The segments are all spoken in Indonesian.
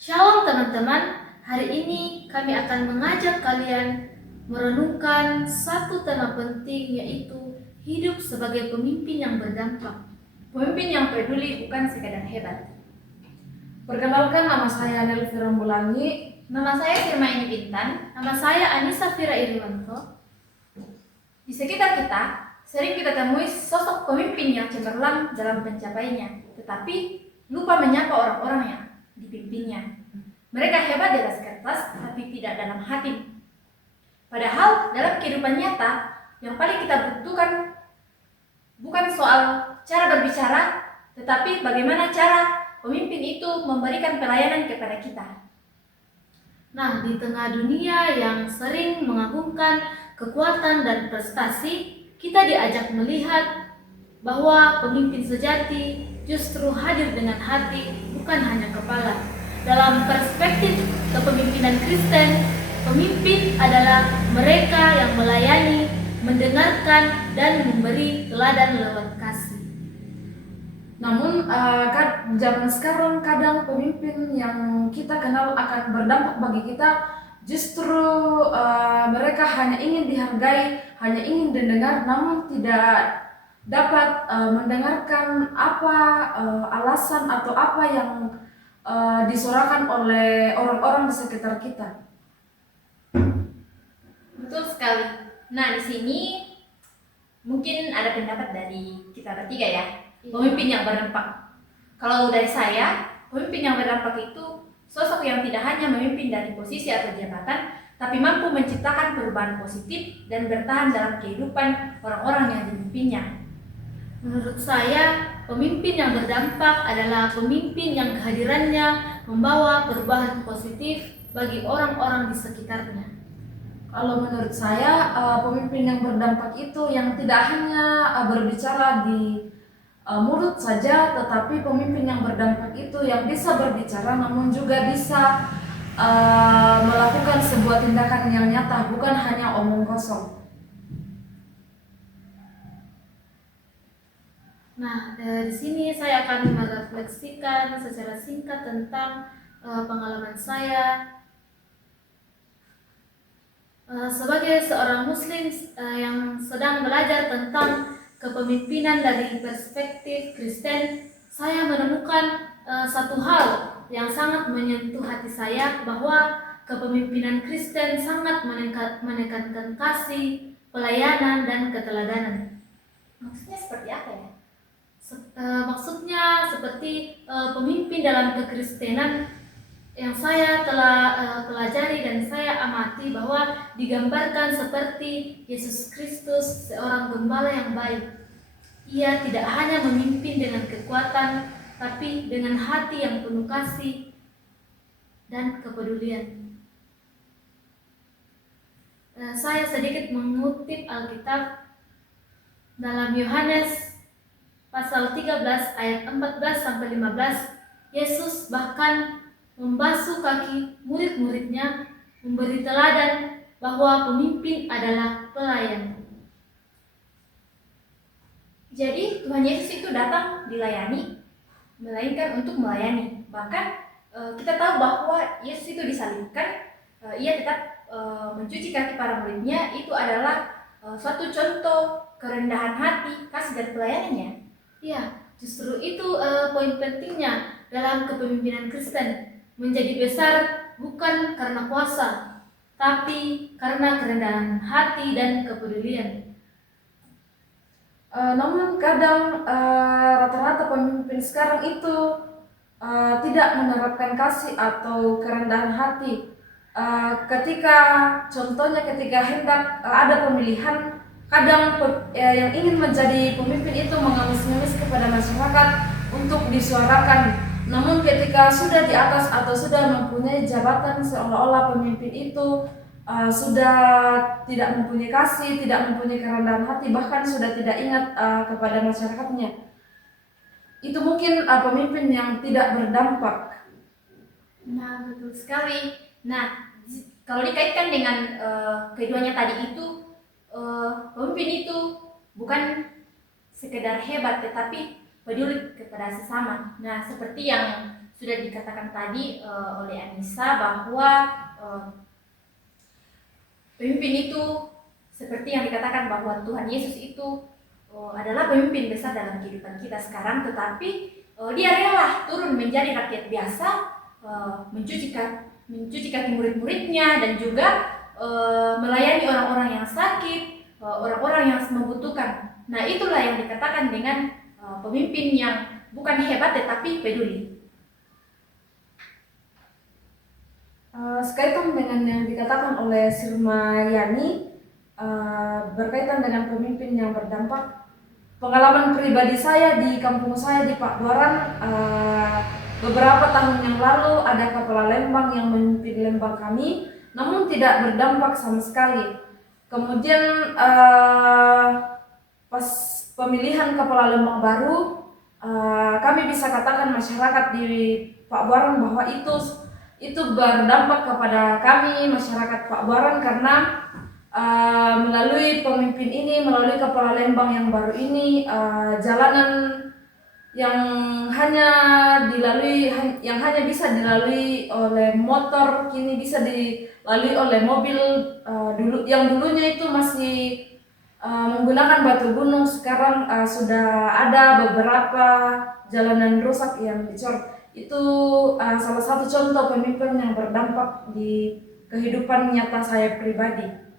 Shalom teman-teman, hari ini kami akan mengajak kalian merenungkan satu tema penting, yaitu hidup sebagai pemimpin yang berdampak. Pemimpin yang peduli bukan sekadar hebat. Perkenalkan, nama saya Nelvi Rambulangi. Nama saya Firma Ini Bintan. Nama saya Anissa Fira Iriwanto. Di sekitar kita, sering kita temui sosok pemimpin yang cemerlang dalam pencapaiannya, tetapi lupa menyapa orang-orang yang dipimpinnya. Mereka hebat di atas kertas, tapi tidak dalam hati. Padahal dalam kehidupan nyata, yang paling kita butuhkan bukan soal cara berbicara, tetapi bagaimana cara pemimpin itu memberikan pelayanan kepada kita. Nah, di tengah dunia yang sering mengagungkan kekuatan dan prestasi, kita diajak melihat bahwa pemimpin sejati justru hadir dengan hati, bukan hanya kepala. Dalam perspektif kepemimpinan Kristen, pemimpin adalah mereka yang melayani, mendengarkan, dan memberi teladan lewat kasih. Namun zaman sekarang kadang pemimpin yang kita kenal akan berdampak bagi kita justru mereka hanya ingin dihargai, hanya ingin didengar, namun tidak dapat mendengarkan apa alasan atau apa yang disuarakan oleh orang-orang di sekitar kita. Betul sekali. Nah, di sini mungkin ada pendapat dari kita bertiga ya. Pemimpin yang berdampak. Kalau dari saya, pemimpin yang berdampak itu sosok yang tidak hanya memimpin dari posisi atau jabatan, tapi mampu menciptakan perubahan positif dan bertahan dalam kehidupan orang-orang yang dipimpinnya. Menurut saya, pemimpin yang berdampak adalah pemimpin yang kehadirannya membawa perubahan positif bagi orang-orang di sekitarnya. Kalau menurut saya, pemimpin yang berdampak itu yang tidak hanya berbicara di mulut saja, tetapi pemimpin yang berdampak itu yang bisa berbicara namun juga bisa melakukan sebuah tindakan yang nyata, bukan hanya omong kosong. Nah, di sini saya akan merefleksikan secara singkat tentang pengalaman saya sebagai seorang Muslim yang sedang belajar tentang kepemimpinan dari perspektif Kristen. Saya menemukan satu hal yang sangat menyentuh hati saya, bahwa kepemimpinan Kristen sangat menekankan kasih, pelayanan, dan keteladanan. Maksudnya seperti apa ya? Maksudnya seperti pemimpin dalam kekristenan yang saya telah pelajari dan saya amati, bahwa digambarkan seperti Yesus Kristus, seorang gembala yang baik. Ia tidak hanya memimpin dengan kekuatan, tapi dengan hati yang penuh kasih dan kepedulian. Saya sedikit mengutip Alkitab dalam Yohanes pasal 13 ayat 14 sampai 15. Yesus bahkan membasuh kaki murid-muridnya, memberi teladan bahwa pemimpin adalah pelayan. Jadi Tuhan Yesus itu datang dilayani, melainkan untuk melayani. Bahkan kita tahu bahwa Yesus itu disalibkan, ia tetap mencuci kaki para muridnya. Itu adalah suatu contoh kerendahan hati, kasih dan pelayanannya. Ya, justru itu poin pentingnya dalam kepemimpinan Kristen. Menjadi besar bukan karena kuasa, tapi karena kerendahan hati dan kepedulian. Namun kadang rata-rata pemimpin sekarang itu tidak menerapkan kasih atau kerendahan hati. Ketika hendak ada pemilihan, kadang yang ingin menjadi pemimpin itu mengemis-ngemis kepada masyarakat untuk disuarakan. Namun ketika sudah di atas atau sudah mempunyai jabatan, seolah-olah pemimpin itu sudah tidak mempunyai kasih, tidak mempunyai kerendahan hati, bahkan sudah tidak ingat kepada masyarakatnya. Itu mungkin pemimpin yang tidak berdampak. Nah, betul sekali. Nah, kalau dikaitkan dengan keduanya tadi itu, pemimpin itu bukan sekedar hebat, tetapi peduli kepada sesama. Nah, seperti yang sudah dikatakan tadi oleh Anissa bahwa pemimpin itu seperti yang dikatakan bahwa Tuhan Yesus itu adalah pemimpin besar dalam kehidupan kita sekarang, tetapi dia rela turun menjadi rakyat biasa, mencuci kaki murid-muridnya, dan juga melayani orang-orang yang sakit, orang-orang yang membutuhkan. Nah, itulah yang dikatakan dengan pemimpin yang bukan hebat tetapi peduli. Sekaitan dengan yang dikatakan oleh Sirma Yani, berkaitan dengan pemimpin yang berdampak, pengalaman pribadi saya di kampung saya di Pak Buaran, beberapa tahun yang lalu ada kepala lembang yang memimpin lembang kami, namun tidak berdampak sama sekali. Kemudian pas pemilihan kepala lembang baru, kami bisa katakan masyarakat di Pak Buaran bahwa itu berdampak kepada kami masyarakat Pak Buaran, karena melalui pemimpin ini, melalui kepala lembang yang baru ini, jalanan yang hanya bisa dilalui oleh motor kini bisa dilalui oleh mobil. Yang dulunya itu masih menggunakan batu gunung, sekarang sudah ada beberapa jalanan rusak yang dicor. Itu salah satu contoh pemimpin yang berdampak di kehidupan nyata saya pribadi.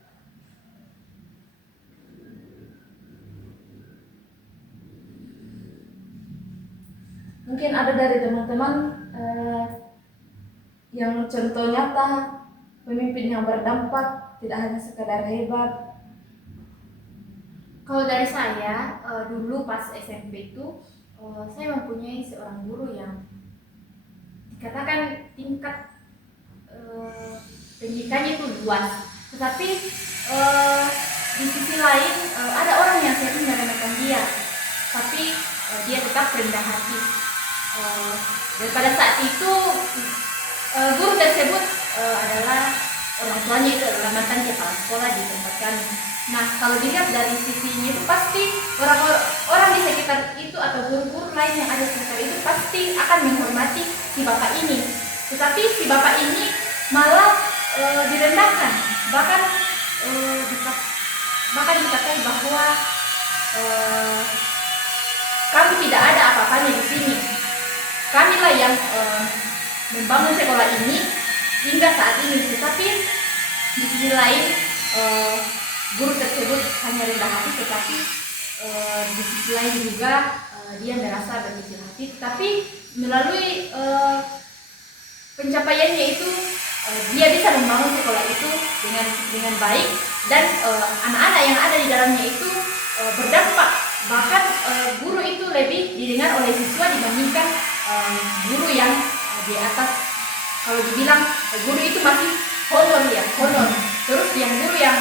Mungkin ada dari teman-teman yang contoh nyata pemimpin yang berdampak, tidak hanya sekadar hebat. Kalau dari saya, dulu pas SMP itu saya mempunyai seorang guru yang dikatakan tingkat pendidikannya itu luas, tetapi di sisi lain ada orang yang sering meremehkan dia, tapi dia tetap rendah hati. Dan pada saat itu guru tersebut adalah orang tuanya itu adalah mantan kepala sekolah di tempat kami. Nah, kalau dilihat dari sisinya itu pasti orang di sekitar itu atau guru-guru lain yang ada di sekitar itu pasti akan menghormati si bapak ini. Tetapi si bapak ini malah direndahkan, bahkan dikatai bahwa kami tidak ada apa-apanya di sini. Kamilah yang membangun sekolah ini hingga saat ini. Tetapi di sisi lain guru tersebut hanya rendah hati, tetapi di sisi lain juga dia merasa berkecil hati. Tapi melalui pencapaiannya itu dia bisa membangun sekolah itu dengan baik, dan anak-anak yang ada di dalamnya itu berdampak. Bahkan guru itu lebih didengar oleh siswa dibandingkan guru yang di atas. Kalau dibilang guru itu masih honor. Terus yang guru yang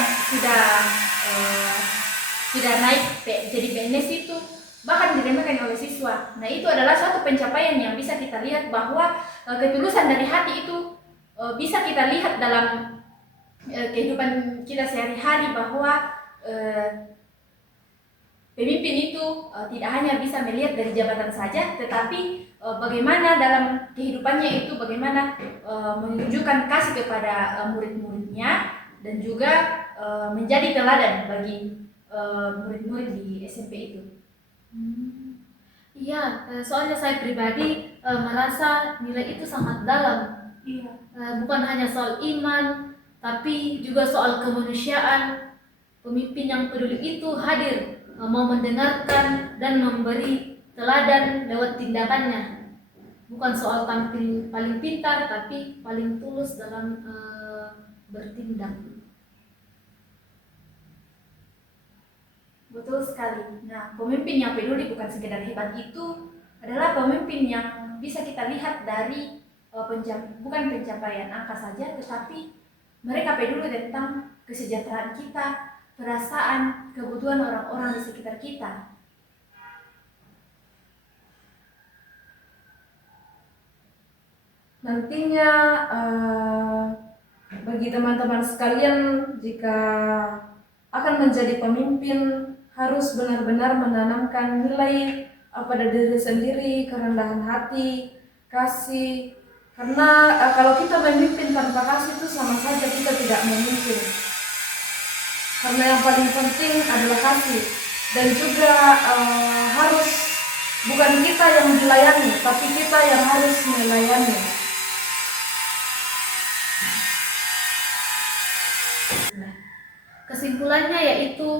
sudah naik jadi PNS itu bahkan diremehkan oleh siswa. Nah, itu adalah suatu pencapaian yang bisa kita lihat bahwa ketulusan dari hati itu bisa kita lihat dalam kehidupan kita sehari-hari, bahwa pemimpin itu tidak hanya bisa melihat dari jabatan saja, tetapi bagaimana dalam kehidupannya itu, bagaimana menunjukkan kasih kepada murid-muridnya, dan juga menjadi teladan bagi murid-murid di SMP itu. Iya, soalnya saya pribadi merasa nilai itu sangat dalam. Iya. Bukan hanya soal iman, tapi juga soal kemanusiaan. Pemimpin yang peduli itu hadir, mau mendengarkan dan memberi teladan lewat tindakannya. Bukan soal tampil paling pintar, tapi paling tulus dalam bertindak. Betul sekali. Nah, pemimpin yang peduli bukan sekedar hebat itu adalah pemimpin yang bisa kita lihat dari bukan pencapaian angka saja, tetapi mereka peduli tentang kesejahteraan kita, perasaan, kebutuhan orang-orang di sekitar kita. Nantinya bagi teman-teman sekalian, jika akan menjadi pemimpin, harus benar-benar menanamkan nilai pada diri sendiri, kerendahan hati, kasih. Karena kalau kita memimpin tanpa kasih itu sama saja kita tidak memimpin. Karena yang paling penting adalah kasih. Dan juga harus bukan kita yang dilayani, tapi kita yang harus melayani. Kesimpulannya yaitu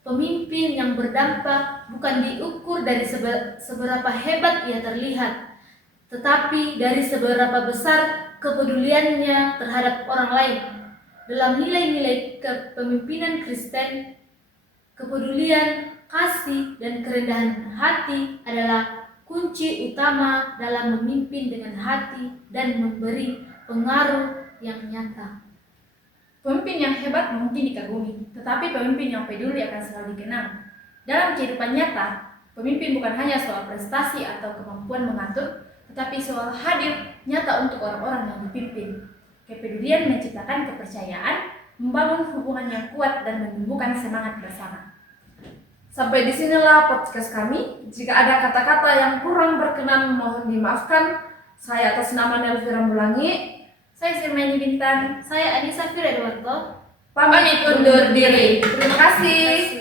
pemimpin yang berdampak bukan diukur dari seberapa hebat ia terlihat, tetapi dari seberapa besar kepeduliannya terhadap orang lain. Dalam nilai-nilai kepemimpinan Kristen, kepedulian, kasih, dan kerendahan hati adalah kunci utama dalam memimpin dengan hati dan memberi pengaruh yang nyata. Pemimpin yang hebat mungkin dikagumi, tetapi pemimpin yang peduli akan selalu dikenang. Dalam kehidupan nyata, pemimpin bukan hanya soal prestasi atau kemampuan mengatur, tetapi soal hadir nyata untuk orang-orang yang dipimpin. Kepedulian menciptakan kepercayaan, membangun hubungan yang kuat, dan menumbuhkan semangat bersama. Sampai disinilah podcast kami. Jika ada kata-kata yang kurang berkenan, mohon dimaafkan. Saya atas nama Nelvira Mulangi, Saya Sirmaini Bintan. Saya Anissa Fira Eduardo. pamit undur diri. Terima kasih.